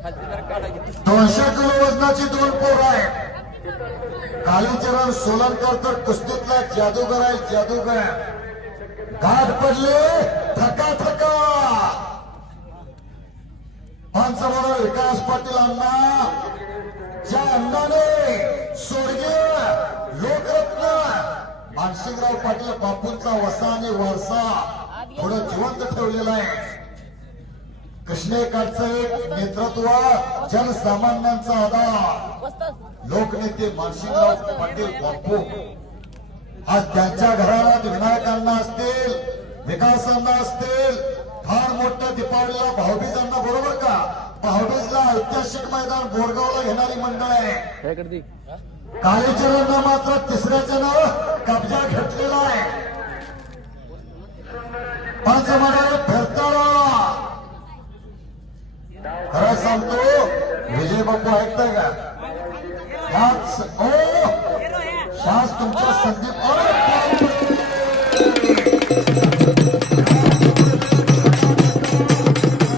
दोनशे किलो वजनाची दोन पोरं आहेत. कालीचरण सोलनकर तर कुस्तीतला जादूगर आहे जादूगर घाट पडले थका थका पंचमोडा विकास पाटील अण्णा. ज्या अण्णाने स्वर्गीय लोकरत्न मानसिंगराव पाटील बापूंचा वसा आणि वारसा थोडं जिवंत ठेवलेला आहे. कृष्णेकडचं एक नेतृत्व जनसामान्यांचा आधार लोकनेते मानसिंगराव पाटील बापू. आज त्यांच्या घरात विनायकांना असतील विकासांना असतील फार मोठ्या दीपावलीला भाऊबीजांना बरोबर का? भाऊबीजला ऐतिहासिक मैदान बोरगावला घेणारी मंडळ आहे. कालीचरणनं मात्र तिसऱ्याच्यानं कब्जा घेतलेला आहे. पंचमढे खरं सांगतो विजय बापू ऐकताय का? हाच ओ! शास तुमच्या संदीप अरे